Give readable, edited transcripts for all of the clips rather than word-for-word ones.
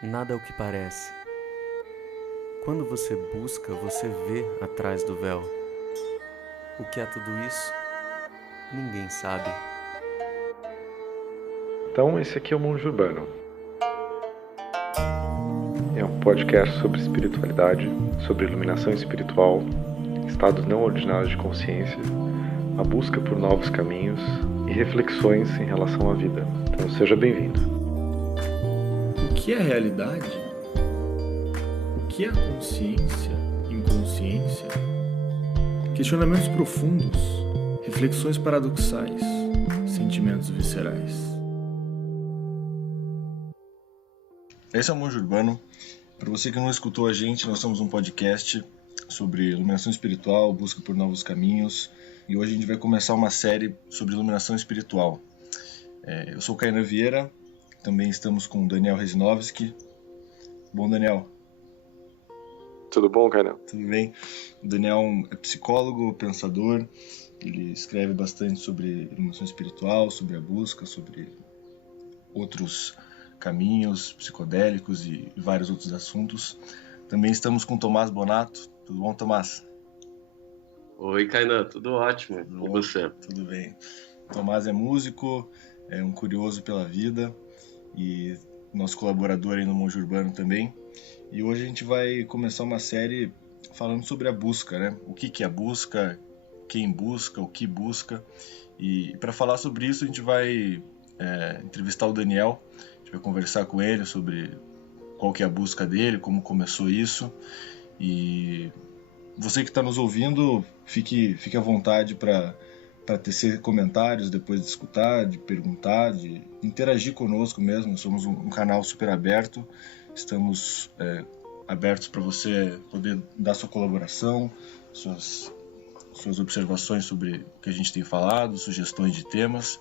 Nada é o que parece. Quando você busca, você vê atrás do véu. O que é tudo isso? Ninguém sabe. Então, esse aqui é o Monge Urbano. É um podcast sobre espiritualidade, sobre iluminação espiritual, estados não ordinários de consciência, a busca por novos caminhos e reflexões em relação à vida. Então, seja bem-vindo. O que é a realidade? O que é a consciência, inconsciência? Questionamentos profundos, reflexões paradoxais, sentimentos viscerais. Esse é o Monge Urbano. Para você que não escutou a gente, nós somos um podcast sobre iluminação espiritual, busca por novos caminhos, e hoje a gente vai começar uma série sobre iluminação espiritual. Eu sou o Kainan Vieira, também estamos com o Daniel Rezinovski. Bom, Daniel? Tudo bom, Kainan? Tudo bem. O Daniel é psicólogo, pensador, ele escreve bastante sobre iluminação espiritual, sobre a busca, sobre outros caminhos psicodélicos e vários outros assuntos. Também estamos com o Tomás Bonato. Tudo bom, Tomás? Oi, Kainan, tudo ótimo. Tudo E bom? você? Tudo bem. O Tomás é músico, é um curioso pela vida e nosso colaborador aí no Monge Urbano também. E hoje a gente vai começar uma série falando sobre a busca, né? O que é a busca, quem busca, o que busca. E para falar sobre isso a gente vai entrevistar o Daniel. A gente vai conversar com ele sobre qual que é a busca dele, como começou isso. E você que está nos ouvindo, fique à vontade para tecer comentários depois de escutar, de perguntar, de interagir conosco mesmo. Somos um canal super aberto. Estamos abertos para você poder dar sua colaboração, suas observações sobre o que a gente tem falado, sugestões de temas.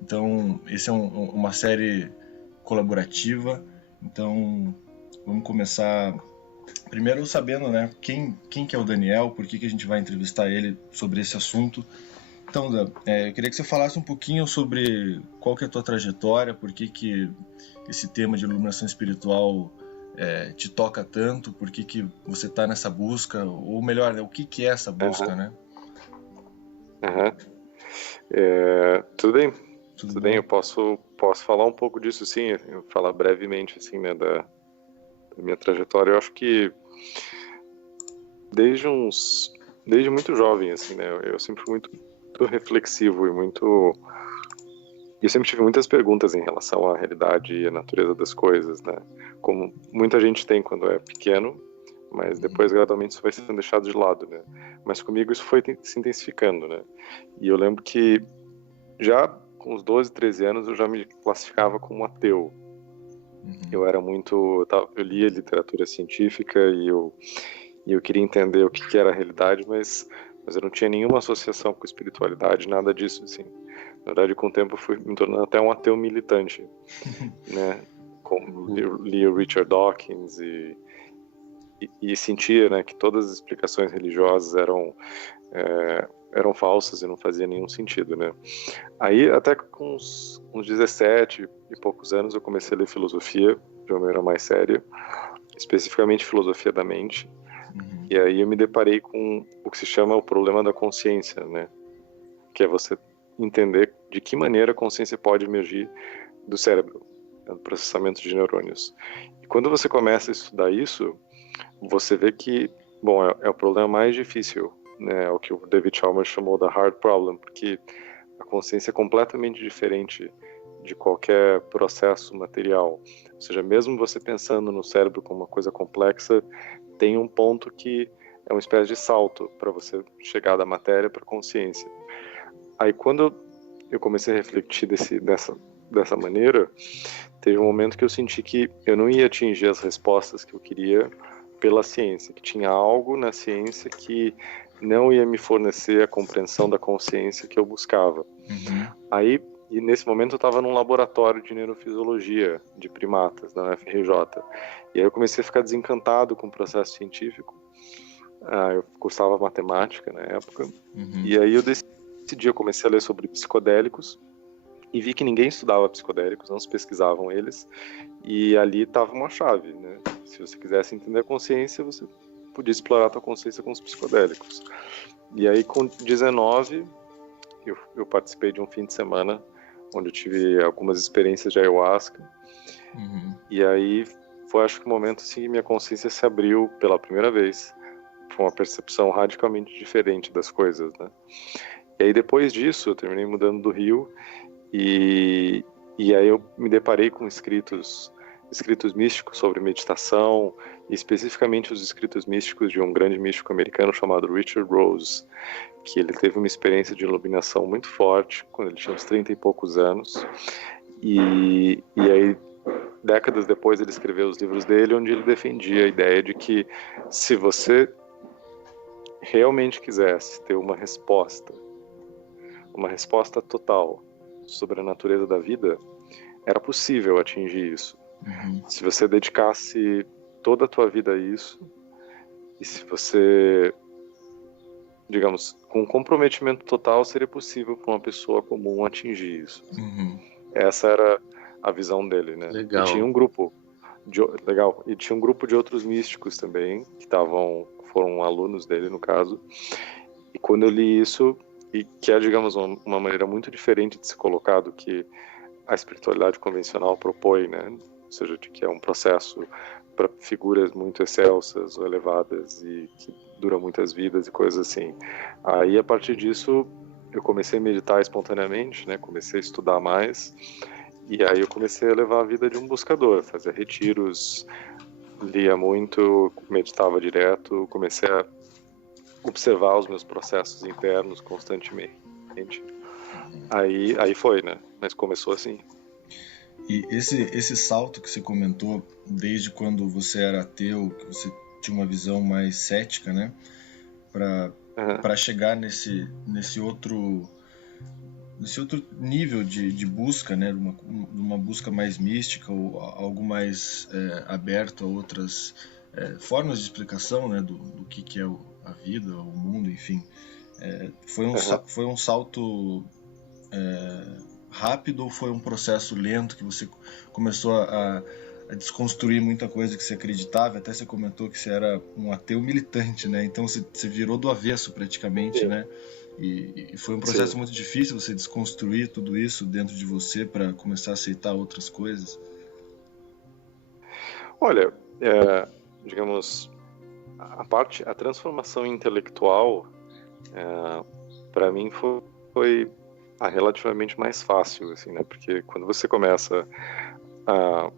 Então, esse é uma série colaborativa. Então, vamos começar primeiro sabendo, né, quem que é o Daniel, por que a gente vai entrevistar ele sobre esse assunto. Então, Dan, eu queria que você falasse um pouquinho sobre qual que é a tua trajetória, por que esse tema de iluminação espiritual te toca tanto, por que você está nessa busca, ou melhor, né, o que é essa busca, né? Tudo bem? Tudo Tudo bom? bem, eu posso falar um pouco disso, sim, eu falar brevemente, assim, né, da minha trajetória. Eu acho que desde muito jovem, assim, né, eu sempre fui muito reflexivo e eu sempre tive muitas perguntas em relação à realidade e à natureza das coisas, né, como muita gente tem quando é pequeno, mas depois gradualmente isso vai sendo deixado de lado, né, mas comigo isso foi se intensificando, né, e eu lembro que já com uns 12, 13 anos eu já me classificava como ateu. Eu era eu lia literatura científica e eu queria entender o que era a realidade, mas eu não tinha nenhuma associação com espiritualidade, nada disso, assim. Na verdade, com o tempo eu fui me tornando até um ateu militante, né? Li o Richard Dawkins e sentia, né, que todas as explicações religiosas eram falsas e não fazia nenhum sentido, né? Aí, até com uns 17 e poucos anos, eu comecei a ler filosofia de uma maneira mais séria, especificamente filosofia da mente. E aí eu me deparei com o que se chama o problema da consciência, né? Que é você entender de que maneira a consciência pode emergir do cérebro, né, do processamento de neurônios. E quando você começa a estudar isso, você vê que, bom, é o problema mais difícil, né? É o que o David Chalmers chamou da hard problem, porque a consciência é completamente diferente de qualquer processo material. Ou seja, mesmo você pensando no cérebro como uma coisa complexa, tem um ponto que é uma espécie de salto para você chegar da matéria para a consciência. Aí quando eu comecei a refletir dessa maneira, teve um momento que eu senti que eu não ia atingir as respostas que eu queria pela ciência, que tinha algo na ciência que não ia me fornecer a compreensão da consciência que eu buscava. Aí, e nesse momento eu estava num laboratório de neurofisiologia de primatas na UFRJ. E aí eu comecei a ficar desencantado com o processo científico. Eu cursava matemática na época. E aí eu comecei a ler sobre psicodélicos. e vi que ninguém estudava psicodélicos, não se pesquisavam eles, e ali estava uma chave, né? Se você quisesse entender a consciência, você podia explorar a tua consciência com os psicodélicos. E aí, com 19, eu participei de um fim de semana onde eu tive algumas experiências de ayahuasca. E aí foi, acho que, o momento assim, que minha consciência se abriu pela primeira vez. Foi uma percepção radicalmente diferente das coisas, né? E aí, depois disso, eu terminei mudando do Rio e aí eu me deparei com escritos místicos sobre meditação, e especificamente os escritos místicos de um grande místico americano chamado Richard Rose, que ele teve uma experiência de iluminação muito forte quando ele tinha uns 30 e poucos anos, e aí décadas depois ele escreveu os livros dele, onde ele defendia a ideia de que se você realmente quisesse ter uma resposta total sobre a natureza da vida, era possível atingir isso. Se você dedicasse toda a tua vida a isso, e se você, digamos, com um comprometimento total, seria possível para uma pessoa comum atingir isso. Essa era a visão dele, né? Legal. E tinha um grupo de outros místicos também, que foram alunos dele, no caso. E quando eu li isso, e que é, digamos, uma maneira muito diferente de se colocar do que a espiritualidade convencional propõe, né? Ou seja, de que é um processo para figuras muito excelsas ou elevadas e que dura muitas vidas e coisas assim. Aí, a partir disso, eu comecei a meditar espontaneamente, né? Comecei a estudar mais, e aí eu comecei a levar a vida de um buscador, fazia retiros, lia muito, meditava direto, comecei a observar os meus processos internos constantemente. Aí foi, né? Mas começou assim. E esse salto que você comentou, desde quando você era ateu, que você tinha uma visão mais cética, né? Para chegar nesse outro nível de busca, né? Uma busca mais mística ou algo mais aberto a outras formas de explicação, né? Do que é a vida, o mundo, enfim. Foi um salto rápido, ou foi um processo lento que você começou a desconstruir muita coisa que você acreditava? Até você comentou que você era um ateu militante, né? Então você virou do avesso praticamente, né? E foi um processo muito difícil você desconstruir tudo isso dentro de você para começar a aceitar outras coisas. Olha, digamos, a transformação intelectual, para mim foi relativamente mais fácil, assim, né? Porque quando você começa a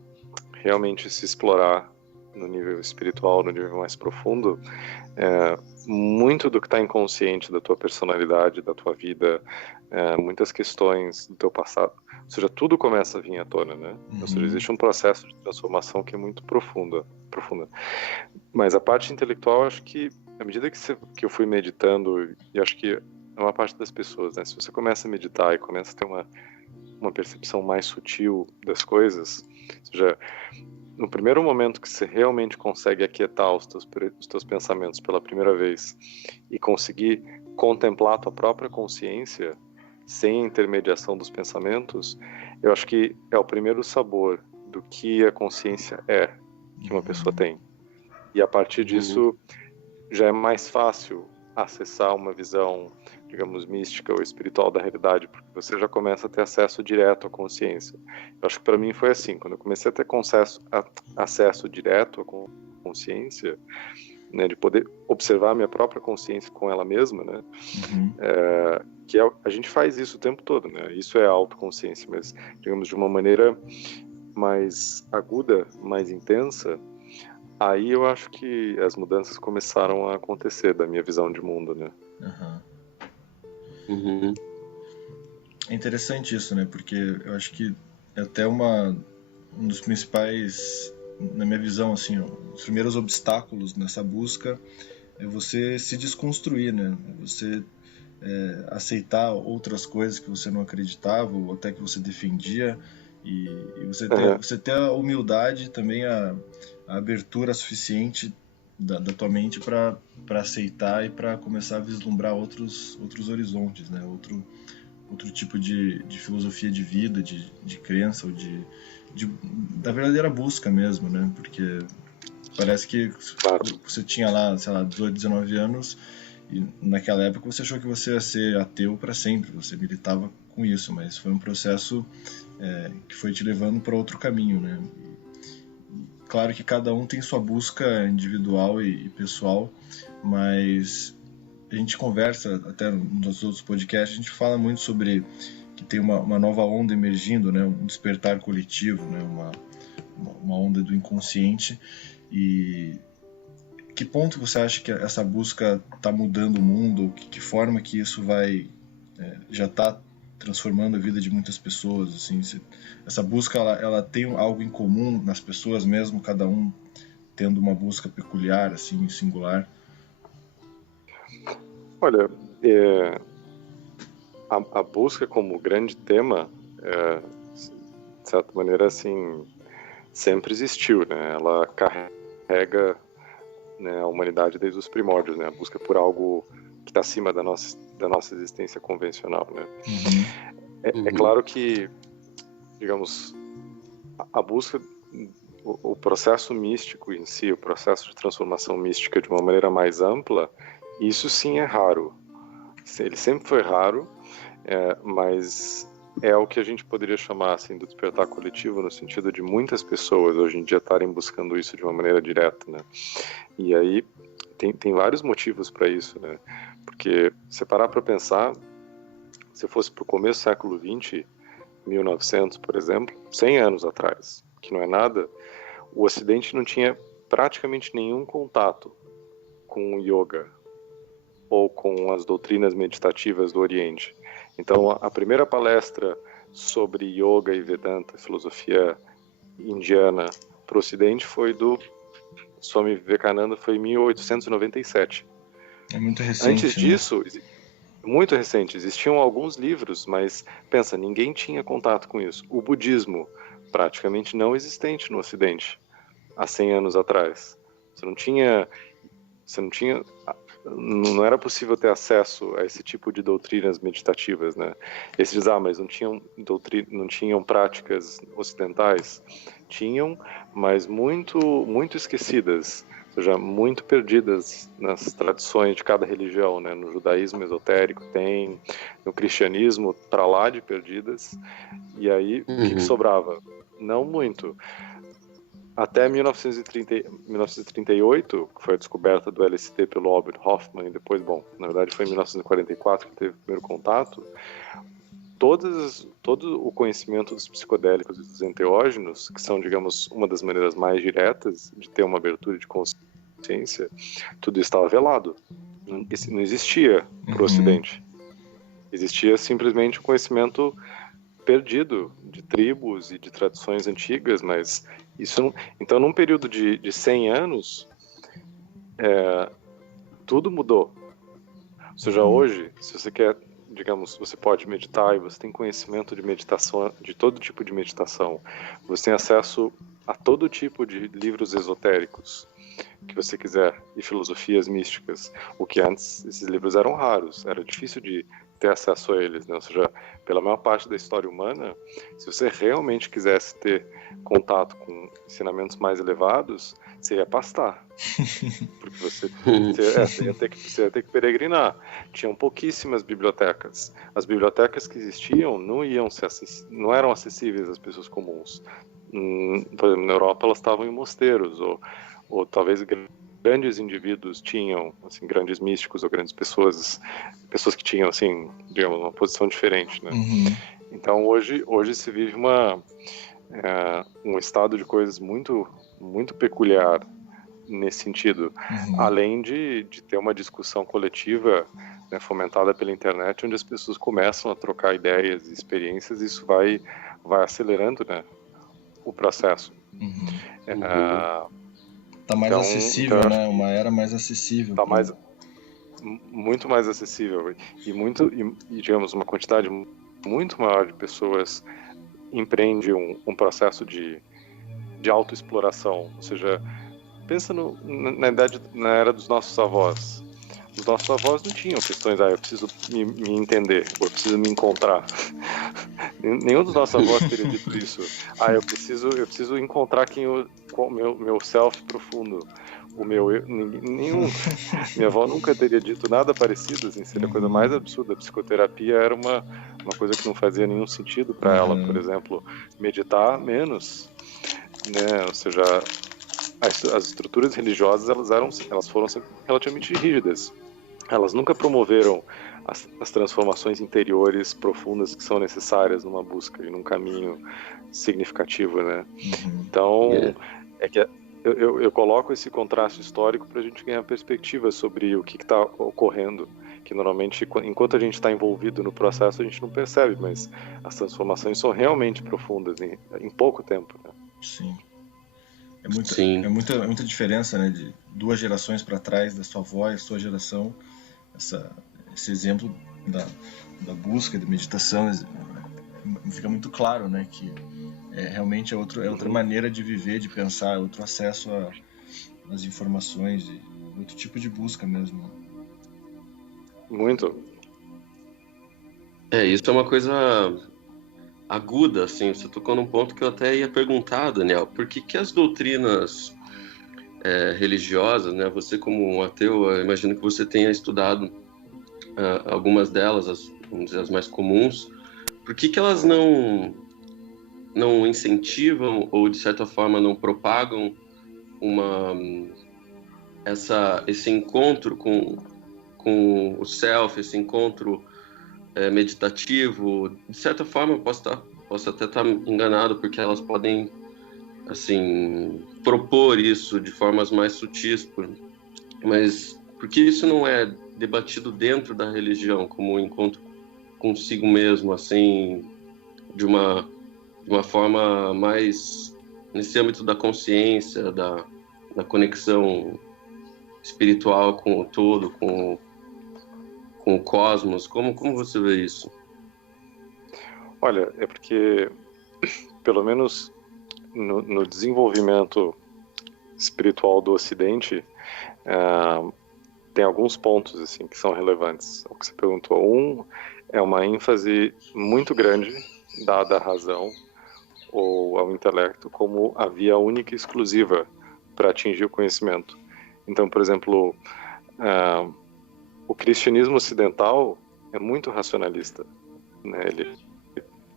realmente se explorar no nível espiritual, no nível mais profundo, muito do que está inconsciente da tua personalidade, da tua vida, muitas questões do teu passado, ou seja, tudo começa a vir à tona, né? Ou seja, existe um processo de transformação que é muito profunda. Mas a parte intelectual, acho que à medida que eu fui meditando, e acho que é uma parte das pessoas, né? Se você começa a meditar e começa a ter uma percepção mais sutil das coisas, ou seja, no primeiro momento que você realmente consegue aquietar os teus pensamentos pela primeira vez e conseguir contemplar a tua própria consciência sem a intermediação dos pensamentos, eu acho que é o primeiro sabor do que a consciência que uma pessoa tem. E a partir disso já é mais fácil acessar uma visão, digamos, mística ou espiritual da realidade, porque você já começa a ter acesso direto à consciência. Eu acho que para mim foi assim, quando eu comecei a ter acesso direto à consciência, né, de poder observar a minha própria consciência com ela mesma, né, a gente faz isso o tempo todo, né, isso é autoconsciência, mas, digamos, de uma maneira mais aguda, mais intensa. Aí eu acho que as mudanças começaram a acontecer da minha visão de mundo, né? É interessante isso, né? Porque eu acho que é até um dos principais, na minha visão, assim, os primeiros obstáculos nessa busca é você se desconstruir, né? Você aceitar outras coisas que você não acreditava ou até que você defendia, e você ter a humildade também, a abertura suficiente da tua mente para aceitar e para começar a vislumbrar outros horizontes, né? outro tipo de filosofia de vida, de crença, ou da verdadeira busca mesmo, né? Porque parece que você tinha lá, sei lá, 18, 19 anos, e naquela época você achou que você ia ser ateu para sempre, você militava com isso, mas foi um processo que foi te levando para outro caminho, né? Claro que cada um tem sua busca individual e pessoal, mas a gente conversa, até nos outros podcasts, a gente fala muito sobre que tem uma nova onda emergindo, né? Um despertar coletivo, né? Uma onda do inconsciente. E que ponto você acha que essa busca está mudando o mundo? Que forma que isso já está transformando a vida de muitas pessoas? Assim, essa busca ela tem algo em comum nas pessoas mesmo, cada um tendo uma busca peculiar, assim, singular? Olha, a busca como grande tema, de certa maneira, assim, sempre existiu, né? Ela carrega, né, a humanidade desde os primórdios, né? A busca por algo que está acima da nossa existência convencional, né? É claro que, digamos, a busca, o processo místico em si, o processo de transformação mística de uma maneira mais ampla, isso sim é raro. Ele sempre foi raro, mas é o que a gente poderia chamar assim, do despertar coletivo, no sentido de muitas pessoas hoje em dia estarem buscando isso de uma maneira direta, né? E aí tem vários motivos para isso, né? Porque se parar para pensar, se fosse para o começo do século XX, 1900, por exemplo, 100 anos atrás, que não é nada, o Ocidente não tinha praticamente nenhum contato com o yoga ou com as doutrinas meditativas do Oriente. Então, a primeira palestra sobre yoga e Vedanta, filosofia indiana, para o Ocidente foi do Swami Vivekananda, foi em 1897. É muito recente. Antes disso, muito recente, existiam alguns livros, mas pensa, ninguém tinha contato com isso. O budismo, praticamente não existente no Ocidente, há 100 anos atrás. Não era possível ter acesso a esse tipo de doutrinas meditativas, né? Esses mas não tinham práticas ocidentais? Tinham, mas muito, muito esquecidas, ou seja, muito perdidas nas tradições de cada religião, né? No judaísmo esotérico tem, no cristianismo para lá de perdidas, e aí o que sobrava? Não muito. Até 1938, que foi a descoberta do LSD pelo Albert Hofmann, e depois, na verdade foi em 1944 que teve o primeiro contato, todo o conhecimento dos psicodélicos e dos enteógenos, que são, digamos, uma das maneiras mais diretas de ter uma abertura de consciência, tudo estava velado. Não existia para o Ocidente. Existia simplesmente o conhecimento perdido de tribos e de tradições antigas, mas isso então num período de 100 anos tudo mudou. Ou seja, hoje, se você quer, digamos, você pode meditar e você tem conhecimento de meditação, de todo tipo de meditação, você tem acesso a todo tipo de livros esotéricos que você quiser e filosofias místicas, o que antes esses livros eram raros, era difícil de ter acesso a eles, né? Ou seja, pela maior parte da história humana, se você realmente quisesse ter contato com ensinamentos mais elevados, você ia pastar, porque você ia ter que peregrinar. Tinham pouquíssimas bibliotecas. As bibliotecas que existiam não eram acessíveis às pessoas comuns. Por exemplo, na Europa elas estavam em mosteiros, ou talvez grandes indivíduos tinham, assim, grandes místicos ou grandes pessoas que tinham, assim, digamos, uma posição diferente, né? Então hoje se vive um estado de coisas muito, muito peculiar nesse sentido, além de ter uma discussão coletiva, né, fomentada pela internet, onde as pessoas começam a trocar ideias e experiências, e isso vai acelerando, né, o processo. Tá mais acessível, né? Uma era mais acessível. Tá muito mais acessível e digamos, uma quantidade muito maior de pessoas empreende um processo de autoexploração. Ou seja, pensa na era dos nossos avós. os nossos avós não tinham questões, eu preciso me entender, ou eu preciso me encontrar. Nenhum dos nossos avós teria dito isso. Eu preciso encontrar meu self profundo. Nenhum. Minha avó nunca teria dito nada parecido, assim, seria a coisa mais absurda. A psicoterapia era uma coisa que não fazia nenhum sentido para ela, por exemplo, meditar menos, né? Ou seja, as estruturas religiosas elas foram sempre relativamente rígidas. Elas nunca promoveram as transformações interiores profundas que são necessárias numa busca e num caminho significativo, né? Então, é que eu coloco esse contraste histórico para a gente ganhar perspectiva sobre o que está ocorrendo, que normalmente, enquanto a gente está envolvido no processo, a gente não percebe, mas as transformações são realmente profundas em pouco tempo, né? Sim. É muita diferença, né, de 2 gerações para trás, da sua avó e a sua geração. Esse exemplo da busca, da meditação, fica muito claro, né, que realmente é outra maneira de viver, de pensar, outro acesso às informações, outro tipo de busca mesmo. Muito. Isso é uma coisa aguda, assim. Você tocou num ponto que eu até ia perguntar, Daniel, por que as doutrinas religiosas, né? Você como um ateu, eu imagino que você tenha estudado algumas delas, vamos dizer, as mais comuns. Por que elas não incentivam ou, de certa forma, não propagam esse encontro com o self, esse encontro meditativo? De certa forma, eu posso até estar enganado, porque elas podem, assim, propor isso de formas mais sutis, mas por que isso não é debatido dentro da religião, como um encontro consigo mesmo, assim, de uma forma mais nesse âmbito da consciência, da conexão espiritual com o todo, com o cosmos? Como você vê isso? Olha, é porque, pelo menos no desenvolvimento espiritual do Ocidente, tem alguns pontos assim que são relevantes. O que você perguntou, é uma ênfase muito grande dada à razão ou ao intelecto como a via única e exclusiva para atingir o conhecimento. Então, por exemplo, o cristianismo ocidental é muito racionalista, né? Ele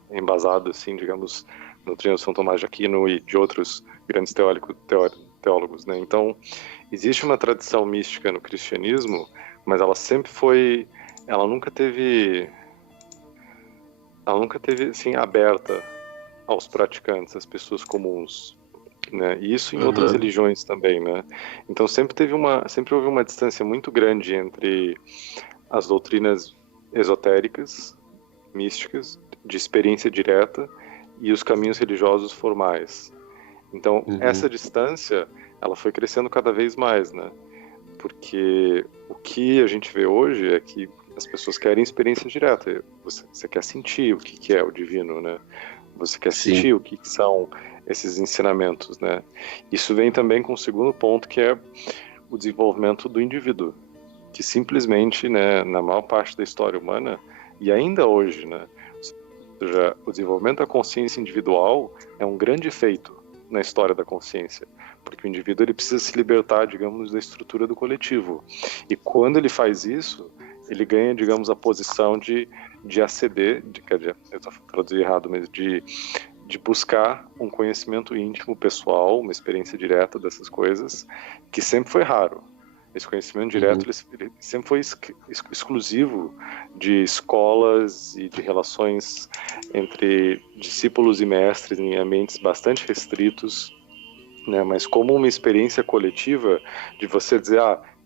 é embasado, assim, digamos, no doutrina de São Tomás de Aquino e de outros grandes teólogos, né? Então, existe uma tradição mística no cristianismo, mas ela nunca teve assim aberta aos praticantes, às pessoas comuns, né? E isso em outras religiões também, né? Então sempre houve uma distância muito grande entre as doutrinas esotéricas, místicas, de experiência direta, e os caminhos religiosos formais. Então essa distância, ela foi crescendo cada vez mais, né? Porque o que a gente vê hoje é que as pessoas querem experiência direta. Você quer sentir o que é o divino, né? Você quer sentir o que são esses ensinamentos, né? Isso vem também com o segundo ponto, que é o desenvolvimento do indivíduo, que simplesmente, né, na maior parte da história humana, e ainda hoje, né, ou seja, o desenvolvimento da consciência individual é um grande feito na história da consciência, porque o indivíduo ele precisa se libertar, digamos, da estrutura do coletivo. E quando ele faz isso, ele ganha, digamos, a posição de aceder, eu estou traduzindo errado, mas de buscar um conhecimento íntimo, pessoal, uma experiência direta dessas coisas, que sempre foi raro. Esse conhecimento direto ele sempre foi exclusivo de escolas e de relações entre discípulos e mestres em ambientes bastante restritos, né? Mas como uma experiência coletiva de você dizer,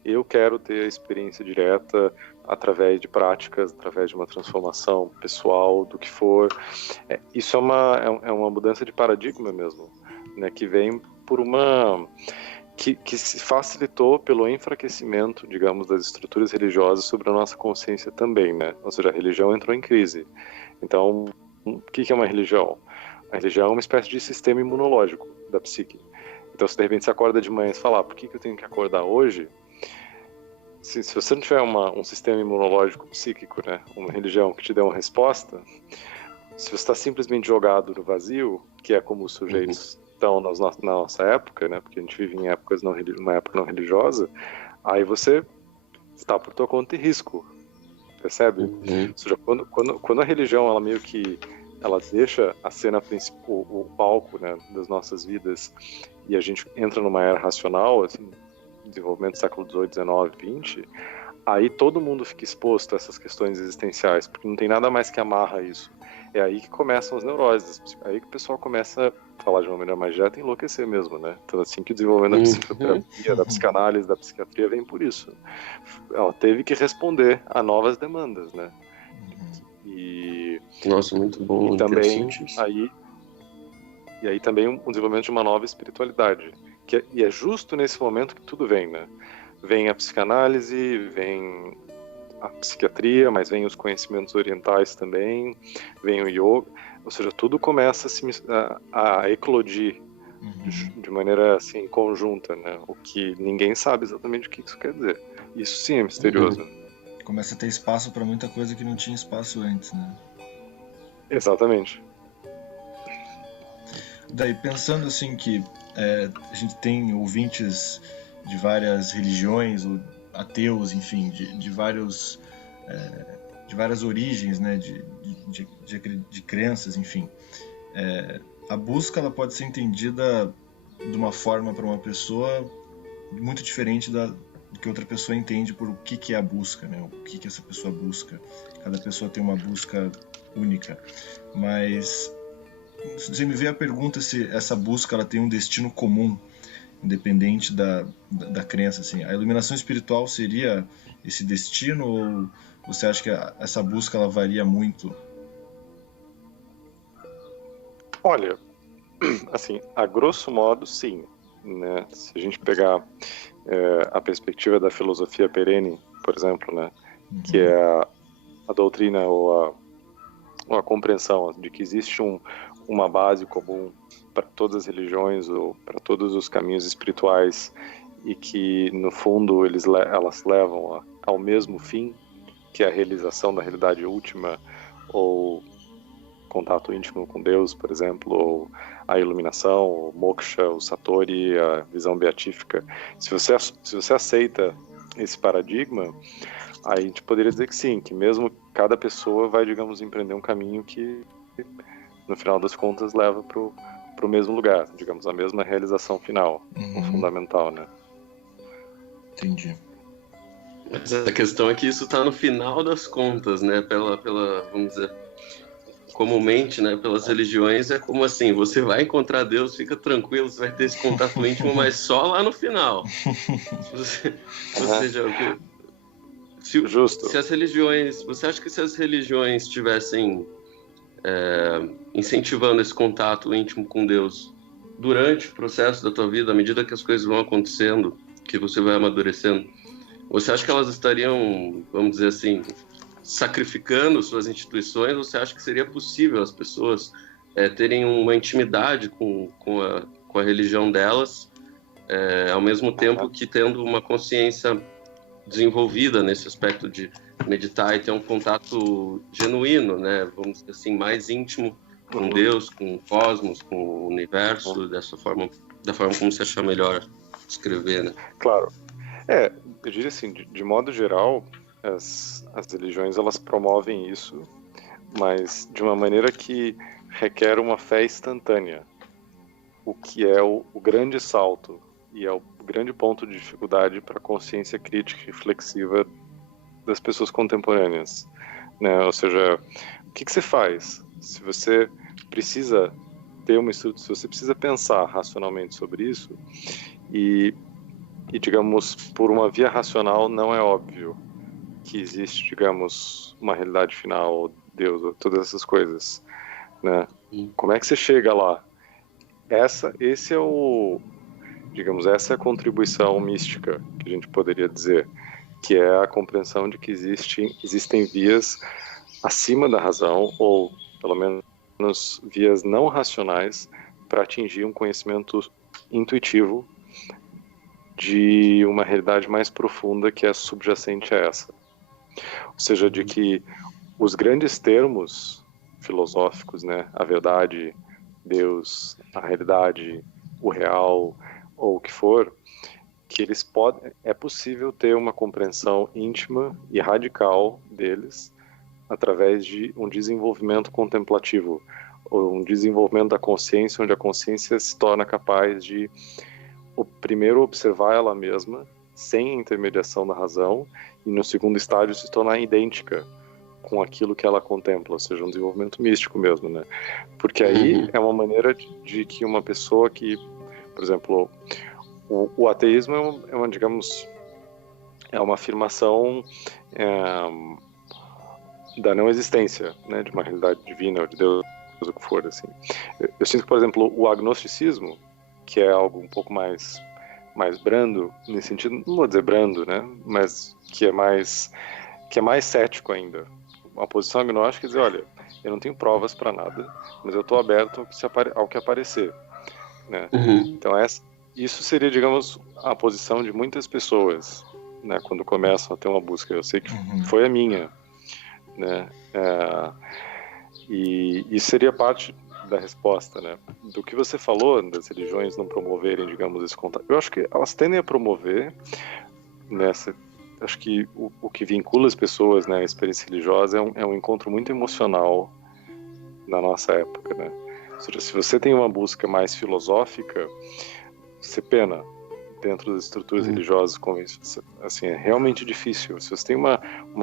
eu quero ter a experiência direta através de práticas, através de uma transformação pessoal, do que for. Isso é uma mudança de paradigma mesmo, né? Que vem por que se facilitou pelo enfraquecimento, digamos, das estruturas religiosas sobre a nossa consciência também, né? Ou seja, a religião entrou em crise. Então, o que é uma religião? A religião é uma espécie de sistema imunológico da psique. Então, se de repente você acorda de manhã e fala, por que eu tenho que acordar hoje? se você não tiver um sistema imunológico psíquico, né, uma religião que te dê uma resposta, se você está simplesmente jogado no vazio, que é como os sujeitos estão na nossa época, né, porque a gente vive em uma época não religiosa, aí você está por tua conta e risco, percebe? Ou seja, quando a religião, ela meio que ela deixa a cena principal, o palco, né, das nossas vidas, e a gente entra numa era racional, assim, desenvolvimento do século XVIII, XIX, XX, aí todo mundo fica exposto a essas questões existenciais, porque não tem nada mais que amarra isso. É aí que começam as neuroses, é aí que o pessoal começa a falar de uma maneira mais direta e enlouquecer mesmo, né? Então, assim que o desenvolvimento da psicoterapia, da psicanálise, da psiquiatria vem por isso. Ela teve que responder a novas demandas, né? E nossa, muito bom. E também aí também o desenvolvimento de uma nova espiritualidade, e é justo nesse momento que tudo vem, né? Vem a psicanálise, vem a psiquiatria, mas vem os conhecimentos orientais também, vem o yoga, ou seja, tudo começa a eclodir de maneira assim conjunta, né? O que ninguém sabe exatamente o que isso quer dizer. Isso sim é misterioso. Começa a ter espaço para muita coisa que não tinha espaço antes, né? Exatamente. Daí, pensando assim que a gente tem ouvintes de várias religiões, ou ateus, enfim, de várias origens, né, de crenças, enfim. A busca ela pode ser entendida de uma forma para uma pessoa muito diferente do que outra pessoa entende por o que é a busca, né? O que essa pessoa busca. Cada pessoa tem uma busca única. Mas você me vê a pergunta se essa busca ela tem um destino comum, independente da crença, assim. A iluminação espiritual seria esse destino, ou você acha que essa busca ela varia muito? Olha, assim, a grosso modo, sim, né? Se a gente pegar a perspectiva da filosofia perene, por exemplo, né, que é a doutrina ou a compreensão de que existe uma base comum para todas as religiões ou para todos os caminhos espirituais, e que no fundo elas levam ao mesmo fim, que é a realização da realidade última, ou contato íntimo com Deus, por exemplo, ou a iluminação, o moksha, o satori, a visão beatífica. Se você aceita esse paradigma, aí a gente poderia dizer que sim, que mesmo cada pessoa vai, digamos, empreender um caminho que no final das contas leva para o mesmo lugar, digamos, a mesma realização final, fundamental, né? Entendi. Mas a questão é que isso está no final das contas, né? Pela, vamos dizer, comumente, né? Pelas religiões é como assim: você vai encontrar Deus, fica tranquilo, você vai ter esse contato íntimo, mas só lá no final. Ou seja, justo. Se as religiões, você acha que se as religiões estivessem incentivando esse contato íntimo com Deus durante o processo da tua vida, à medida que as coisas vão acontecendo, que você vai amadurecendo, você acha que elas estariam, vamos dizer assim, sacrificando suas instituições, ou você acha que seria possível as pessoas terem uma intimidade com a religião delas, ao mesmo tempo que tendo uma consciência desenvolvida nesse aspecto de meditar e ter um contato genuíno, né? Vamos dizer assim, mais íntimo com Deus, com o cosmos, com o universo, da forma como você achar melhor descrever, né? Claro. Eu diria assim, de modo geral, as religiões elas promovem isso, mas de uma maneira que requer uma fé instantânea, o que é o grande salto e é o grande ponto de dificuldade para a consciência crítica e reflexiva das pessoas contemporâneas, né? Ou seja, o que você faz se você precisa ter uma estrutura, se você precisa pensar racionalmente sobre isso e digamos, por uma via racional não é óbvio que existe, digamos, uma realidade final, Deus, todas essas coisas, né? Como é que você chega lá? Essa é a contribuição mística que a gente poderia dizer, que é a compreensão de que existem vias acima da razão, ou pelo menos vias não racionais, para atingir um conhecimento intuitivo de uma realidade mais profunda que é subjacente a essa. Ou seja, de que os grandes termos filosóficos, né, a verdade, Deus, a realidade, o real, ou o que for, que eles podem, é possível ter uma compreensão íntima e radical deles através de um desenvolvimento contemplativo, ou um desenvolvimento da consciência, onde a consciência se torna capaz de primeiro observar ela mesma, sem a intermediação da razão, e no segundo estágio se tornar idêntica com aquilo que ela contempla, ou seja, um desenvolvimento místico mesmo, né? Porque aí é uma maneira de que uma pessoa que, por exemplo, o ateísmo digamos, é uma afirmação da não existência, né, de uma realidade divina ou de Deus, o que for, assim. Eu sinto que, por exemplo, o agnosticismo, que é algo um pouco mais brando, nesse sentido, não vou dizer brando, né, mas que é mais cético ainda. Uma posição agnóstica é dizer, olha, eu não tenho provas para nada, mas eu estou aberto ao que aparecer, né? Então isso seria, digamos, a posição de muitas pessoas, né, quando começam a ter uma busca. Eu sei que foi a minha, né? E isso seria parte da resposta, né? Do que você falou das religiões não promoverem, digamos, esse contato. Eu acho que elas tendem a promover, né? Acho que o que vincula as pessoas, né, à experiência religiosa é um encontro muito emocional na nossa época, né? Ou seja, se você tem uma busca mais filosófica, você pena dentro das estruturas religiosas convencionais. Assim, é realmente difícil. Se você tem uma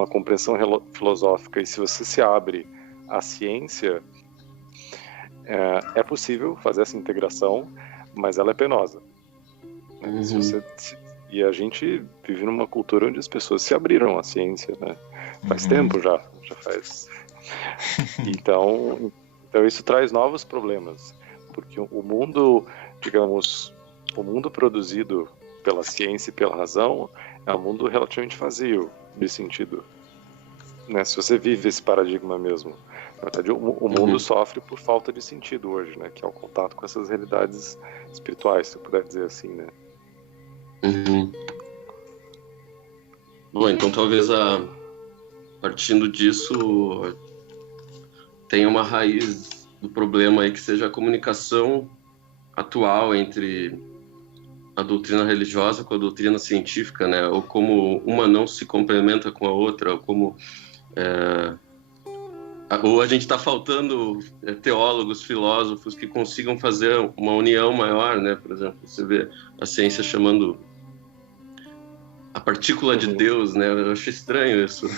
compreensão filosófica e se você se abre à ciência, é possível fazer essa integração, mas ela é penosa. Né? E a gente vive numa cultura onde as pessoas se abriram à ciência, né? Faz tempo já faz. Então isso traz novos problemas, porque o mundo, digamos, o mundo produzido pela ciência e pela razão é um mundo relativamente vazio de sentido, né? Se você vive esse paradigma mesmo, na verdade o mundo sofre por falta de sentido hoje, né? Que é o contato com essas realidades espirituais, se eu puder dizer assim, né? Bom, então talvez partindo disso tenha uma raiz do problema aí que seja a comunicação atual entre a doutrina religiosa com a doutrina científica, né? Ou como uma não se complementa com a outra, ou como ou a gente está faltando teólogos, filósofos que consigam fazer uma união maior, né? Por exemplo, você vê a ciência chamando a partícula de Deus, né? Eu acho estranho isso.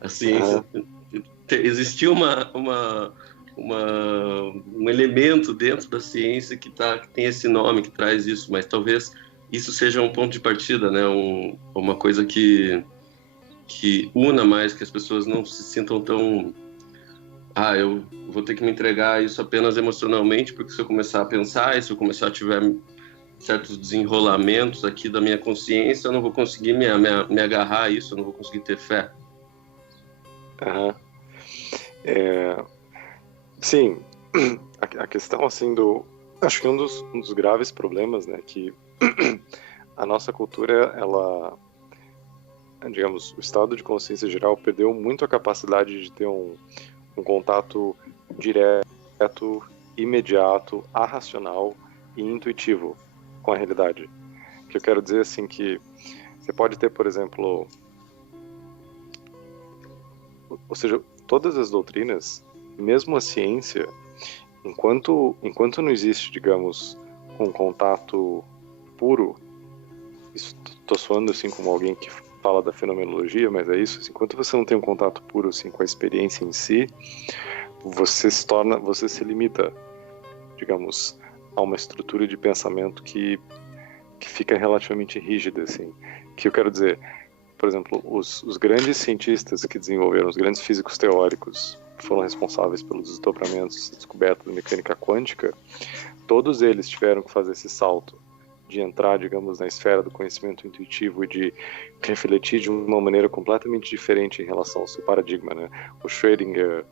A ciência existia um elemento dentro da ciência que tem esse nome, que traz isso, mas talvez isso seja um ponto de partida, né? Uma coisa que una mais, que as pessoas não se sintam tão... eu vou ter que me entregar a isso apenas emocionalmente, porque se eu começar a pensar, e se eu começar a tiver certos desenrolamentos aqui da minha consciência, eu não vou conseguir me agarrar a isso, eu não vou conseguir ter fé. Sim, a questão assim acho que um dos graves problemas, né, que a nossa cultura, ela, digamos, o estado de consciência geral perdeu muito a capacidade de ter um contato direto, imediato, arracional e intuitivo com a realidade. Que eu quero dizer assim que você pode ter, por exemplo, ou seja, todas as doutrinas, mesmo a ciência, enquanto não existe, digamos, um contato puro, estou soando assim como alguém que fala da fenomenologia, mas é isso, assim, enquanto você não tem um contato puro assim com a experiência em si, você se limita, digamos, a uma estrutura de pensamento que fica relativamente rígida, assim. Que eu quero dizer, por exemplo, os grandes cientistas que desenvolveram, os grandes físicos teóricos que foram responsáveis pelos desdobramentos, descobertas da mecânica quântica, todos eles tiveram que fazer esse salto de entrar, digamos, na esfera do conhecimento intuitivo e de refletir de uma maneira completamente diferente em relação ao seu paradigma, né? O Schrödinger,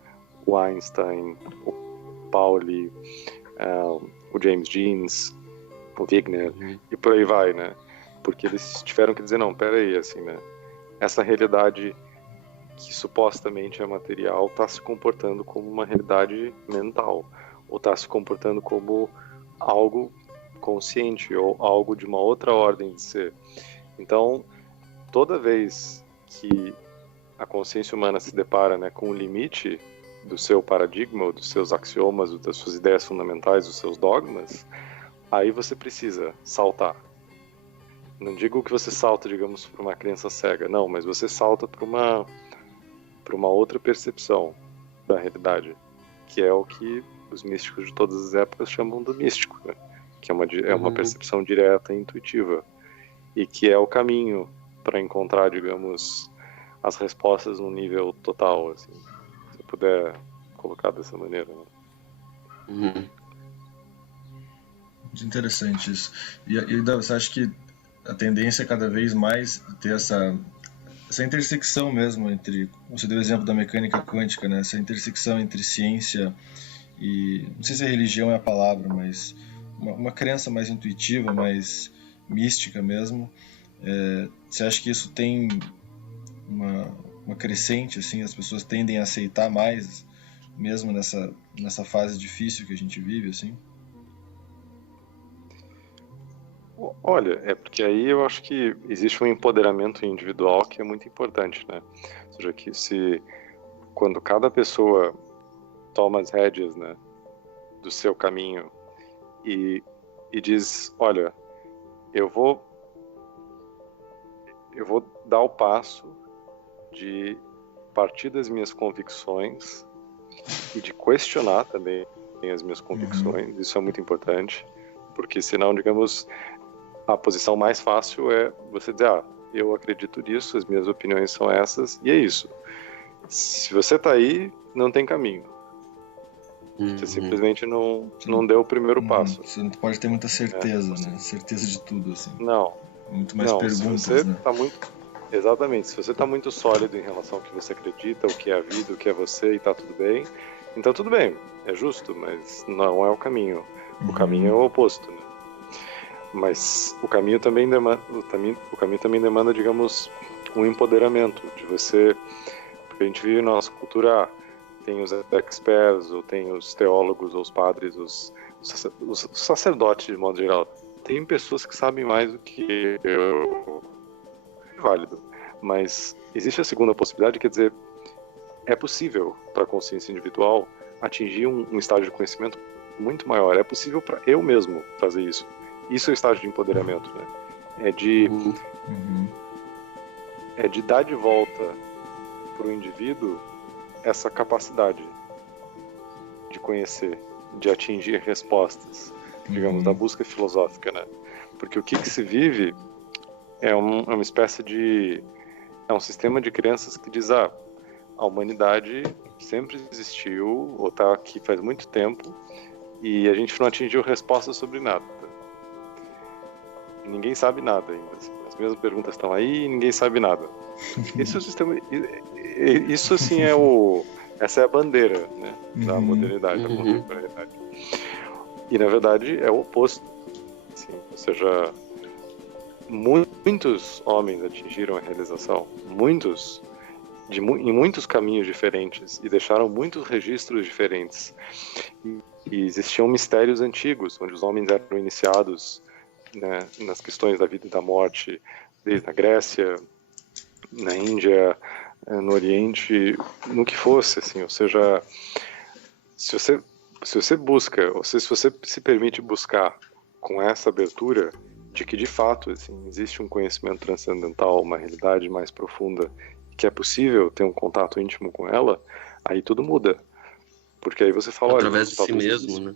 o Einstein, o Pauli, o James Jeans, o Wigner, e por aí vai, né? porque eles tiveram que dizer, não, peraí, assim, né? Essa realidade que supostamente é material está se comportando como uma realidade mental, ou está se comportando como algo consciente, ou algo de uma outra ordem de ser. Então, toda vez que a consciência humana se depara, né, com o limite do seu paradigma, dos seus axiomas, das suas ideias fundamentais, dos seus dogmas, aí você precisa saltar. Não digo que você salta, digamos, para uma crença cega, não, mas você salta para uma outra percepção da realidade, que é o que os místicos de todas as épocas chamam do místico, né? Que é uma percepção direta e intuitiva, e que é o caminho para encontrar, digamos, as respostas num nível total, assim, se eu puder colocar dessa maneira, né? Muito interessante isso. E você acha que a tendência é cada vez mais ter essa intersecção mesmo entre, você deu o exemplo da mecânica quântica, né? Essa intersecção entre ciência e, não sei se a religião é a palavra, mas uma crença mais intuitiva, mais mística mesmo. Você acha que isso tem uma crescente, assim, as pessoas tendem a aceitar mais, mesmo nessa fase difícil que a gente vive, assim? Olha, é porque aí eu acho que existe um empoderamento individual que é muito importante, né? Ou seja, que quando cada pessoa toma as rédeas, né, do seu caminho e diz, olha, eu vou dar o passo de partir das minhas convicções e de questionar também as minhas convicções, isso é muito importante, porque senão, digamos, a posição mais fácil é você dizer, eu acredito nisso, as minhas opiniões são essas, e é isso. Se você tá aí, não tem caminho. Você simplesmente não deu o primeiro passo. Você não pode ter muita certeza, né? Certeza de tudo, assim. Não. Muito mais perguntas, se você né? Tá exatamente. Se você tá muito sólido em relação ao que você acredita, o que é a vida, o que é você, e tá tudo bem, então tudo bem, é justo, mas não é o caminho. O caminho é o oposto, né? Mas o caminho também demanda, digamos, um empoderamento de você, porque a gente vive na nossa cultura, tem os experts, ou tem os teólogos, ou os padres, os sacerdotes de modo geral. Tem pessoas que sabem mais do que eu, é válido, mas existe a segunda possibilidade, quer dizer, é possível para a consciência individual atingir um estágio de conhecimento muito maior, é possível para eu mesmo fazer isso. Isso é o estágio de empoderamento, né? É de dar de volta para o indivíduo essa capacidade de conhecer, de atingir respostas, digamos, da busca filosófica, né? Porque o que se vive é uma espécie de... é um sistema de crenças que diz, a humanidade sempre existiu, ou está aqui faz muito tempo, e a gente não atingiu respostas sobre nada. Ninguém sabe nada ainda. As mesmas perguntas estão aí e ninguém sabe nada. Esse é o sistema. Isso, assim, essa é a bandeira, né, da modernidade, da contemporaneidade. E, na verdade, é o oposto. Assim, ou seja, muitos homens atingiram a realização, em muitos caminhos diferentes, e deixaram muitos registros diferentes. E existiam mistérios antigos, onde os homens eram iniciados, né, nas questões da vida e da morte, desde a Grécia, na Índia, no Oriente, no que fosse, assim, ou seja, se você busca, ou seja, se você se permite buscar com essa abertura de que de fato, assim, existe um conhecimento transcendental, uma realidade mais profunda, que é possível ter um contato íntimo com ela, aí tudo muda, porque aí você fala, através de si mesmo, né?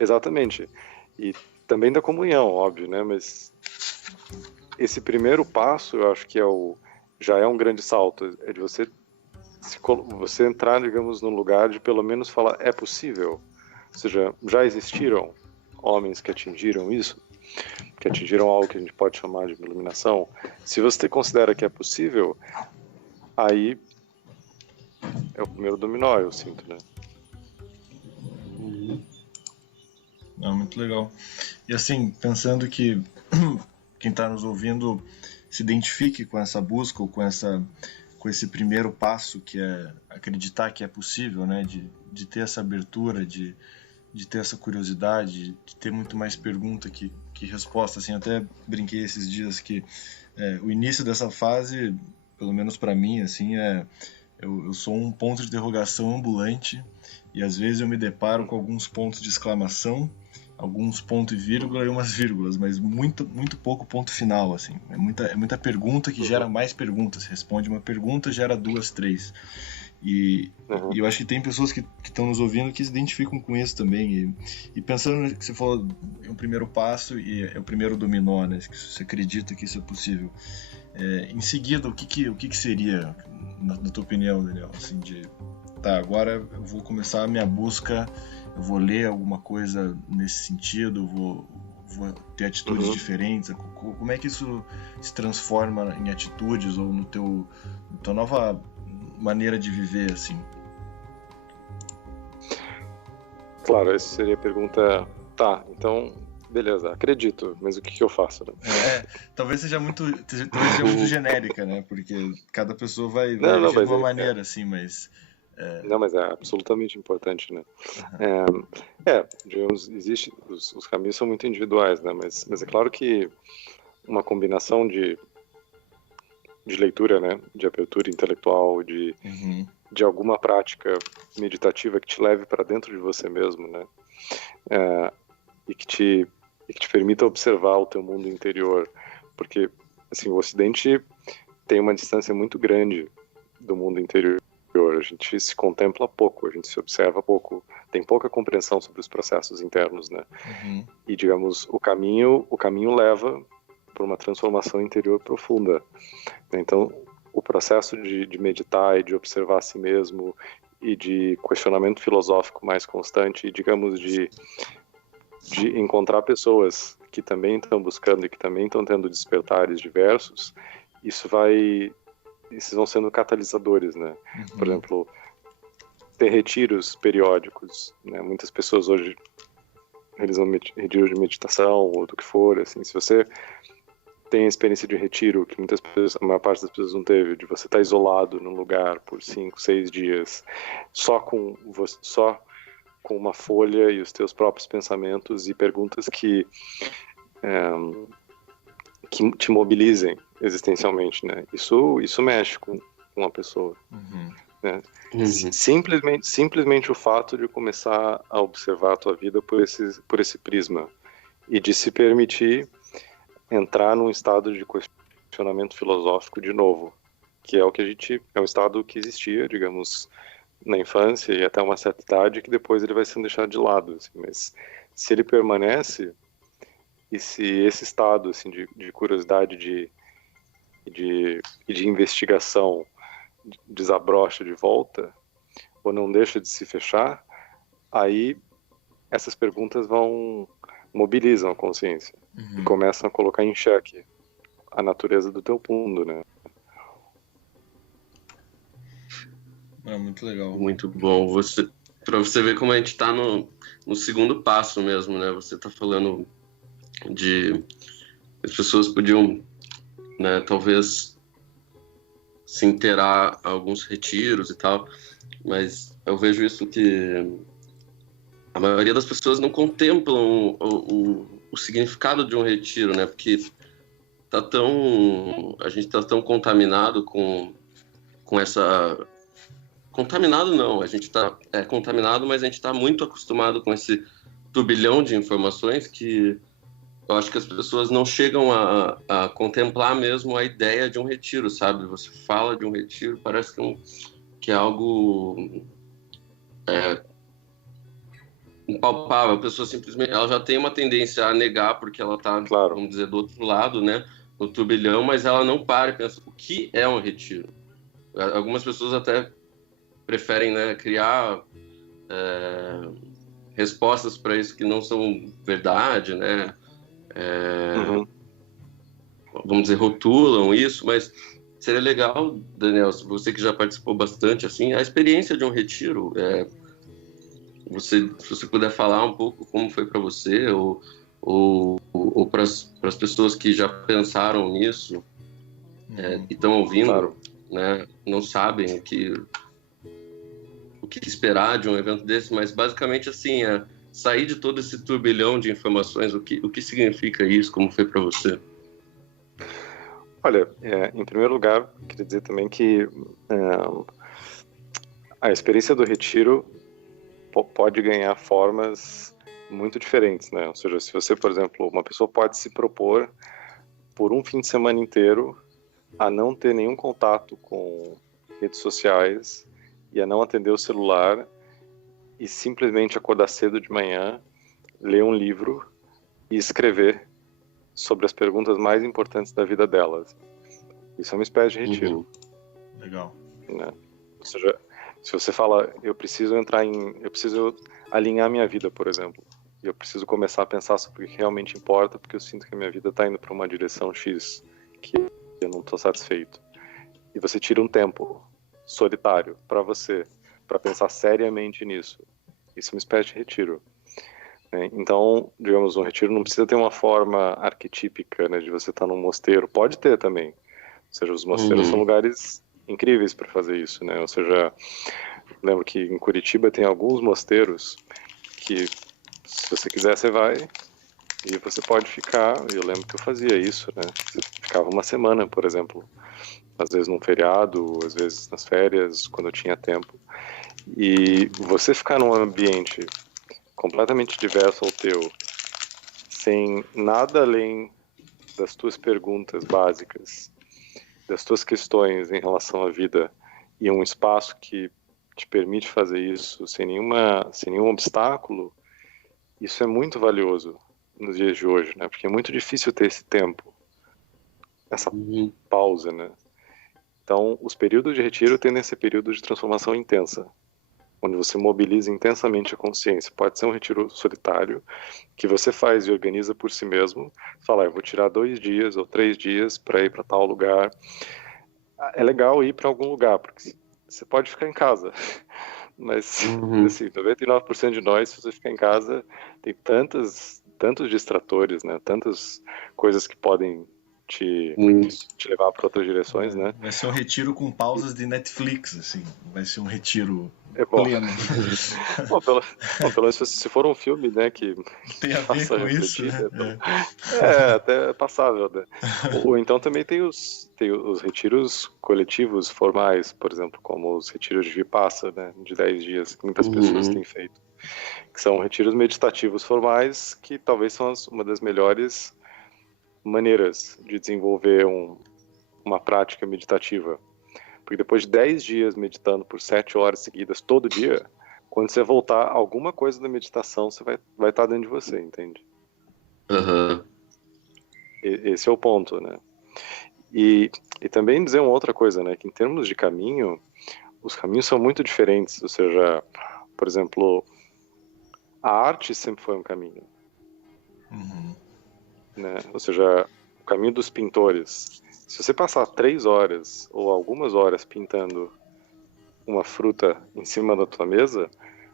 Exatamente. E também da comunhão, óbvio, né? Mas esse primeiro passo, eu acho que já é um grande salto, é de você entrar, digamos, num lugar de pelo menos falar, é possível. Ou seja, já existiram homens que atingiram isso, que atingiram algo que a gente pode chamar de iluminação. Se você considera que é possível, aí é o primeiro dominó, eu sinto, né? Muito legal. E assim, pensando que quem está nos ouvindo se identifique com essa busca ou com esse primeiro passo, que é acreditar que é possível, né? De ter essa abertura, de ter essa curiosidade, de ter muito mais pergunta que resposta. Assim, até brinquei esses dias que o início dessa fase, pelo menos para mim, assim, eu sou um ponto de interrogação ambulante, e às vezes eu me deparo com alguns pontos de exclamação, alguns pontos e vírgula e umas vírgulas, mas muito, muito pouco ponto final, assim. É muita pergunta que gera mais perguntas. Responde uma pergunta, gera 2, 3. E eu acho que tem pessoas que estão nos ouvindo que se identificam com isso também. E pensando que você falou, é o primeiro passo e é o primeiro dominó, né? Que você acredita que isso é possível. Em seguida, o que seria, na tua opinião, Daniel? Assim, agora eu vou começar a minha busca, eu vou ler alguma coisa nesse sentido, vou ter atitudes diferentes. Como é que isso se transforma em atitudes ou na tua nova maneira de viver, assim? Claro, essa seria a pergunta. Tá, então, beleza, acredito, mas o que eu faço? Né? Talvez seja muito genérica, né? Porque cada pessoa vai não, de uma maneira, assim, mas... Não, mas é absolutamente importante, né? Digamos, existe, os caminhos são muito individuais, né? Mas é claro que uma combinação de leitura, né? De abertura intelectual, de alguma prática meditativa que te leve para dentro de você mesmo, né? E que te permita observar o teu mundo interior, porque assim, o Ocidente tem uma distância muito grande do mundo interior. A gente se contempla pouco, a gente se observa pouco, tem pouca compreensão sobre os processos internos, né? E, digamos, o caminho leva para uma transformação interior profunda. Então, o processo de meditar e de observar a si mesmo e de questionamento filosófico mais constante e, digamos, de encontrar pessoas que também estão buscando e que também estão tendo despertares diversos, esses vão sendo catalisadores, né? Por exemplo, ter retiros periódicos, né? Muitas pessoas hoje realizam retiros de meditação ou do que for, assim. Se você tem a experiência de retiro, que muitas pessoas, a maior parte das pessoas não teve, de você estar isolado num lugar por 5, 6 dias, só com uma folha e os teus próprios pensamentos e perguntas que te mobilizem existencialmente, né? Isso mexe com uma pessoa. Né? Simplesmente o fato de começar a observar a tua vida por esse prisma e de se permitir entrar num estado de questionamento filosófico de novo, que é um estado que existia, digamos, na infância e até uma certa idade, que depois ele vai sendo deixado de lado, assim. Mas se ele permanece, e se esse estado, assim, de curiosidade de investigação desabrocha de volta, ou não deixa de se fechar, aí essas perguntas mobilizam a consciência e começam a colocar em xeque a natureza do teu mundo, né? Muito legal. Muito bom. Para você ver como a gente está no segundo passo mesmo, né? Você está falando as pessoas podiam, né, talvez se inteirar a alguns retiros e tal, mas eu vejo isso que a maioria das pessoas não contemplam o significado de um retiro, né? Porque a gente está tão contaminado com essa... Contaminado não, a gente está contaminado, mas a gente está muito acostumado com esse turbilhão de informações que eu acho que as pessoas não chegam a contemplar mesmo a ideia de um retiro, sabe? Você fala de um retiro, parece que é algo impalpável. A pessoa simplesmente, ela já tem uma tendência a negar porque ela está, claro, vamos dizer, do outro lado, né? No turbilhão, mas ela não para e pensa, o que é um retiro? Algumas pessoas até preferem, né, criar respostas para isso que não são verdade, né? Vamos dizer, rotulam isso, mas seria legal, Daniel, você que já participou bastante, assim, a experiência de um retiro, se você puder falar um pouco como foi para você, ou para para as pessoas que já pensaram nisso e estão ouvindo, Claro. né, não sabem o que esperar de um evento desse, mas basicamente assim, sair de todo esse turbilhão de informações, o que significa isso, como foi para você? Olha, em primeiro lugar, queria dizer também que a experiência do retiro pode ganhar formas muito diferentes, né? Ou seja, se você, por exemplo, uma pessoa pode se propor por um fim de semana inteiro a não ter nenhum contato com redes sociais e a não atender o celular e simplesmente acordar cedo de manhã, ler um livro e escrever sobre as perguntas mais importantes da vida delas. Isso é uma espécie de retiro. Legal. Né? Ou seja, se você fala, eu preciso alinhar minha vida, por exemplo, e eu preciso começar a pensar sobre o que realmente importa, porque eu sinto que a minha vida está indo para uma direção X que eu não estou satisfeito. E você tira um tempo solitário para você, para pensar seriamente nisso. Isso é uma espécie de retiro. Né? Então, digamos, um retiro não precisa ter uma forma arquetípica, né, de você estar num mosteiro. Pode ter também. Ou seja, os mosteiros são lugares incríveis para fazer isso, né? Ou seja, lembro que em Curitiba tem alguns mosteiros que, se você quiser, você vai e você pode ficar. Eu lembro que eu fazia isso, né? Você ficava uma semana, por exemplo, às vezes num feriado, às vezes nas férias, quando eu tinha tempo. E você ficar num ambiente completamente diverso ao teu, sem nada além das tuas perguntas básicas, das tuas questões em relação à vida, e um espaço que te permite fazer isso sem nenhum obstáculo, isso é muito valioso nos dias de hoje, né? Porque é muito difícil ter esse tempo, essa pausa, né? Então, os períodos de retiro tendem a ser períodos de transformação intensa, onde você mobiliza intensamente a consciência. Pode ser um retiro solitário, que você faz e organiza por si mesmo. Fala, eu vou tirar 2 dias ou 3 dias para ir para tal lugar. É legal ir para algum lugar, porque você pode ficar em casa. Mas, assim, 99% de nós, se você ficar em casa, tem tantos distratores, né? Tantas coisas que podem te levar para outras direções, né? Vai ser um retiro com pausas de Netflix, assim. Vai ser um retiro bom. pleno. Bom, pelo menos se for um filme, né, que tem a ver com isso, né? Até é passável, né? Ou então também tem os retiros coletivos formais, por exemplo, como os retiros de Vipassana, né, de 10 dias, que muitas pessoas têm feito, que são retiros meditativos formais, que talvez são uma das melhores maneiras de desenvolver uma prática meditativa. Porque depois de 10 dias meditando por 7 horas seguidas todo dia, quando você voltar, alguma coisa da meditação você vai estar dentro de você, entende? Esse é o ponto, né? E também dizer uma outra coisa, né? Que em termos de caminho, os caminhos são muito diferentes. Ou seja, por exemplo, a arte sempre foi um caminho. Né? Ou seja, o caminho dos pintores. Se você passar 3 horas ou algumas horas pintando uma fruta em cima da tua mesa,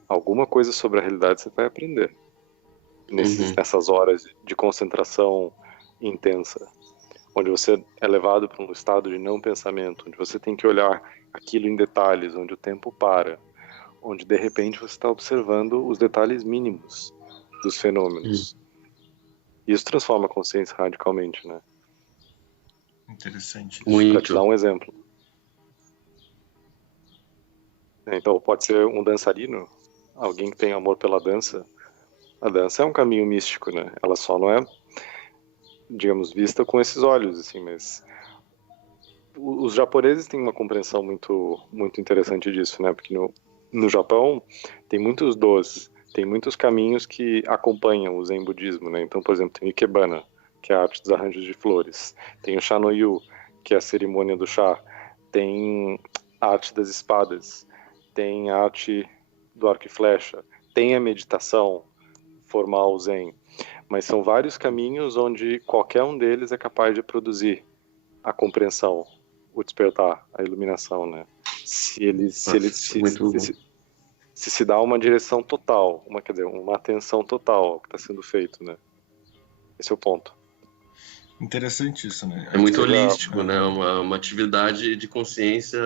alguma coisa sobre a realidade você vai aprender nessas horas de concentração intensa, onde você é levado para um estado de não pensamento, onde você tem que olhar aquilo em detalhes, onde o tempo para, onde de repente você está observando os detalhes mínimos dos fenômenos. Isso transforma a consciência radicalmente, né? Interessante. Para te dar um exemplo. Então, pode ser um dançarino, alguém que tem amor pela dança. A dança é um caminho místico, né? Ela só não é, digamos, vista com esses olhos, assim, mas os japoneses têm uma compreensão muito, muito interessante disso, né? Porque no Japão tem muitos tem muitos caminhos que acompanham o Zen budismo, né? Então, por exemplo, tem o Ikebana, que é a arte dos arranjos de flores. Tem o Shanoyu, que é a cerimônia do chá. Tem a arte das espadas. Tem a arte do arco e flecha. Tem a meditação formal Zen. Mas são vários caminhos onde qualquer um deles é capaz de produzir a compreensão, o despertar, a iluminação, né? Se dá uma direção total, uma atenção total ao que está sendo feito, né? Esse é o ponto. Interessante isso, né? É muito holístico, né? Uma atividade de consciência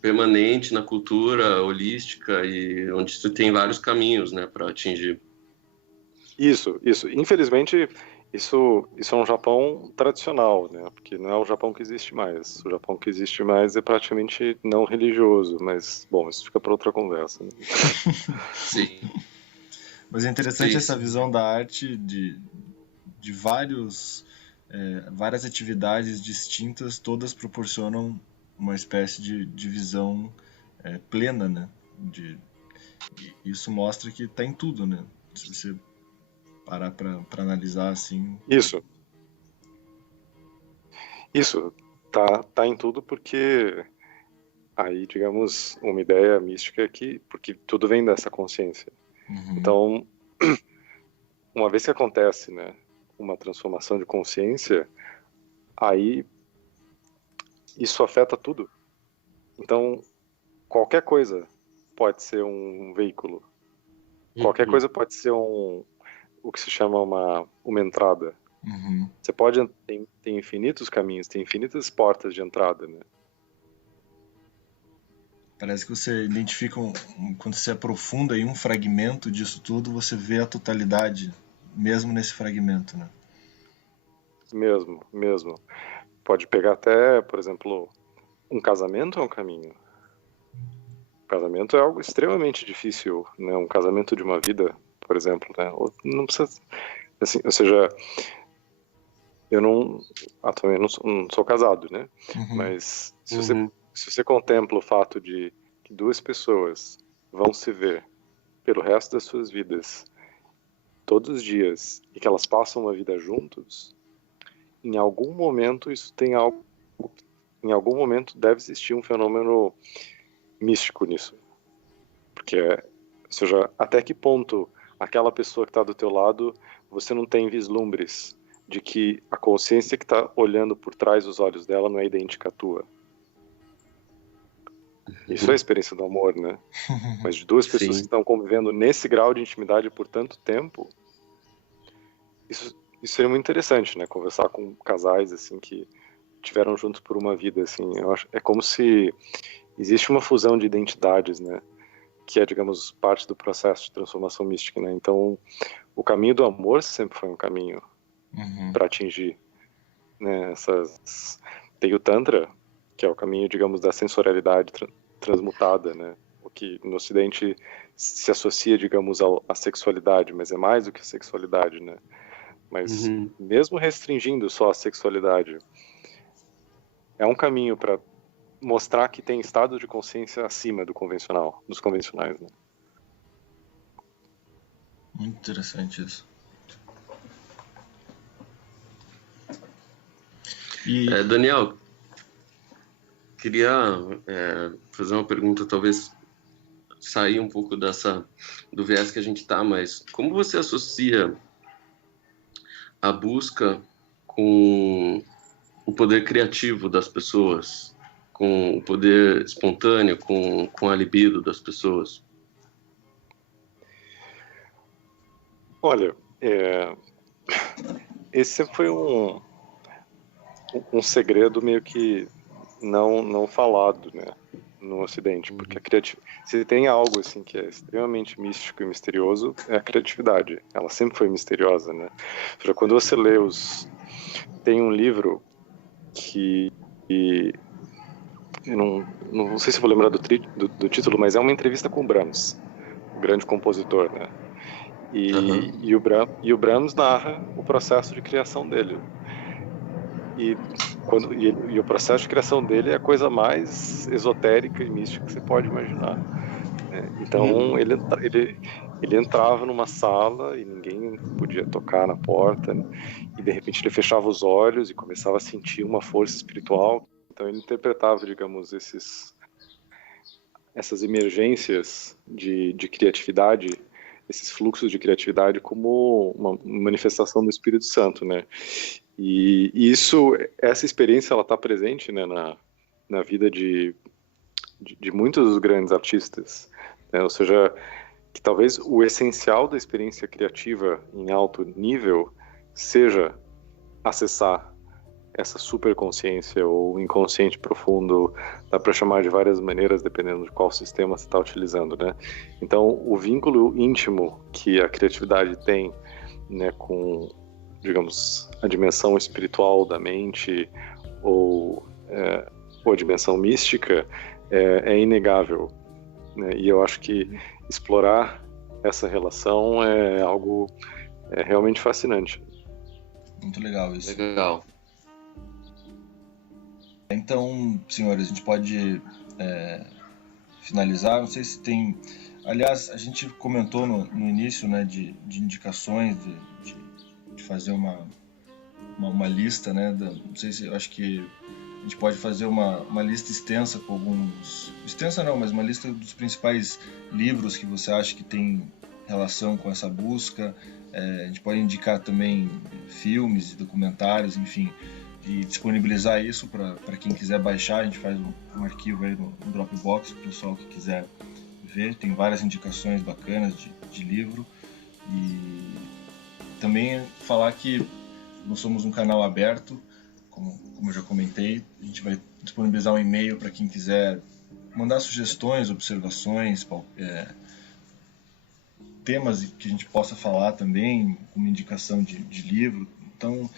permanente na cultura holística e onde tu tem vários caminhos, né, para atingir. Isso. Infelizmente, isso é um Japão tradicional, né? Porque não é o Japão que existe mais. O Japão que existe mais é praticamente não religioso, mas, bom, isso fica para outra conversa, né? Sim. Mas é interessante Sim. essa visão da arte de várias atividades distintas, todas proporcionam uma espécie de visão plena, né? E isso mostra que está em tudo, né? Se você parar para analisar assim. Isso tá em tudo, porque aí, digamos, uma ideia mística é que, porque tudo vem dessa consciência. Uhum. Então, uma vez que acontece, né, uma transformação de consciência, aí isso afeta tudo. Então, qualquer coisa pode ser um veículo. Qualquer coisa pode ser o que se chama uma entrada. Uhum. Você pode tem infinitos caminhos, tem infinitas portas de entrada, né? Parece que você identifica, quando você aprofunda em um fragmento disso tudo, você vê a totalidade, mesmo nesse fragmento, né? Mesmo. Pode pegar até, por exemplo, um casamento é um caminho. O casamento é algo extremamente difícil, né? Um casamento de uma vida, por exemplo, né? Não precisa, assim, ou seja, eu atualmente não sou casado, né? Uhum. Mas se você contempla o fato de que duas pessoas vão se ver pelo resto das suas vidas, todos os dias, e que elas passam uma vida juntos, em algum momento isso tem algo, em algum momento deve existir um fenômeno místico nisso. Porque, ou seja, até que ponto aquela pessoa que está do teu lado, você não tem vislumbres de que a consciência que está olhando por trás dos olhos dela não é idêntica à tua. Isso é a experiência do amor, né? Mas de duas pessoas que estão convivendo nesse grau de intimidade por tanto tempo, isso seria muito interessante, né? Conversar com casais assim que tiveram juntos por uma vida, assim. Eu acho, é como se existe uma fusão de identidades, né? Que é, digamos, parte do processo de transformação mística, né? Então, o caminho do amor sempre foi um caminho para atingir, né? Tem o Tantra, que é o caminho, digamos, da sensorialidade transmutada, né? O que no Ocidente se associa, digamos, à sexualidade, mas é mais do que a sexualidade, né? Mas mesmo restringindo só a sexualidade, é um caminho para mostrar que tem estado de consciência acima do convencional, dos convencionais, né? Muito interessante isso. Daniel, queria fazer uma pergunta, talvez sair um pouco do viés que a gente está, mas como você associa a busca com o poder criativo das pessoas, com o poder espontâneo, com a libido das pessoas? Olha, esse sempre foi um segredo meio que não falado, né, no Ocidente, porque se tem algo assim que é extremamente místico e misterioso, é a criatividade. Ela sempre foi misteriosa, né? Quando você lê tem um livro que eu não sei se vou lembrar do título, mas é uma entrevista com o Brahms, o grande compositor, né? E o Brahms narra o processo de criação dele. E o processo de criação dele é a coisa mais esotérica e mística que você pode imaginar, né? Então ele entrava numa sala e ninguém podia tocar na porta, né? E de repente ele fechava os olhos e começava a sentir uma força espiritual. Então ele interpretava, digamos, essas emergências de criatividade, esses fluxos de criatividade como uma manifestação do Espírito Santo, né? E essa experiência, ela está presente, né, na vida de muitos dos grandes artistas, né? Ou seja, que talvez o essencial da experiência criativa em alto nível seja acessar essa superconsciência ou inconsciente profundo, dá para chamar de várias maneiras, dependendo de qual sistema você está utilizando, né? Então, o vínculo íntimo que a criatividade tem, né, com, digamos, a dimensão espiritual da mente ou a dimensão mística é inegável, né? E eu acho que explorar essa relação é algo realmente fascinante. Muito legal isso. Legal. Então, senhores, a gente pode finalizar. Não sei se tem... Aliás, a gente comentou no início, né, de indicações, de fazer uma lista, né? Não sei se... Eu acho que a gente pode fazer uma lista extensa com alguns... Extensa não, mas uma lista dos principais livros que você acha que tem relação com essa busca. A gente pode indicar também filmes, documentários, enfim... E disponibilizar isso para quem quiser baixar. A gente faz um arquivo aí no Dropbox para o pessoal que quiser ver. Tem várias indicações bacanas de livro. E também falar que nós somos um canal aberto, como eu já comentei. A gente vai disponibilizar um e-mail para quem quiser mandar sugestões, observações, temas que a gente possa falar também, uma indicação de livro. Então,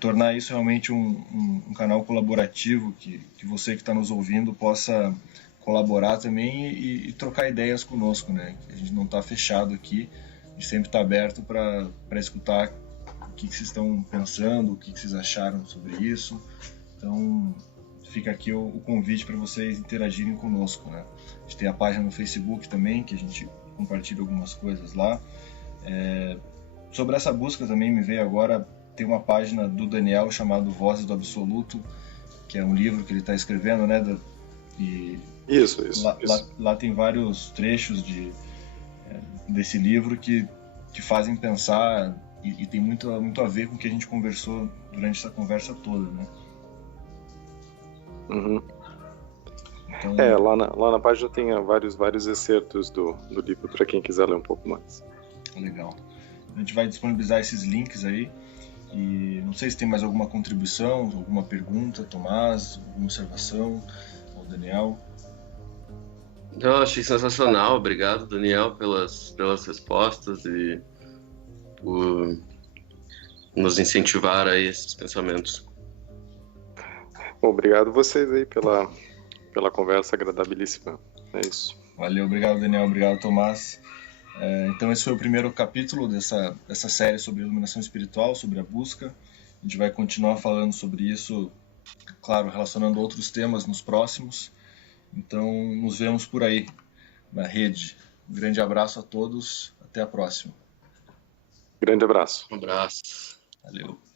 tornar isso realmente um canal colaborativo, que você que está nos ouvindo possa colaborar também e trocar ideias conosco, né? A gente não está fechado aqui, a gente sempre está aberto para escutar o que vocês estão pensando, o que vocês acharam sobre isso. Então, fica aqui o convite para vocês interagirem conosco, né? A gente tem a página no Facebook também, que a gente compartilha algumas coisas lá. Sobre essa busca também me veio agora... Tem uma página do Daniel chamado Vozes do Absoluto, que é um livro que ele está escrevendo, né? Isso. Lá tem vários trechos desse livro que fazem pensar e tem muito a ver com o que a gente conversou durante essa conversa toda, né? Uhum. Então, lá na página tem vários excertos do livro para quem quiser ler um pouco mais. Legal. A gente vai disponibilizar esses links aí. E não sei se tem mais alguma contribuição, alguma pergunta, Tomás, alguma observação, ou Daniel. Eu achei sensacional, obrigado, Daniel, pelas respostas e por nos incentivar a esses pensamentos. Obrigado vocês aí pela conversa agradabilíssima. É isso. Valeu, obrigado, Daniel, obrigado, Tomás. Então esse foi o primeiro capítulo dessa série sobre iluminação espiritual, sobre a busca. A gente vai continuar falando sobre isso, claro, relacionando outros temas nos próximos. Então nos vemos por aí, na rede. Um grande abraço a todos, até a próxima. Grande abraço. Um abraço. Valeu.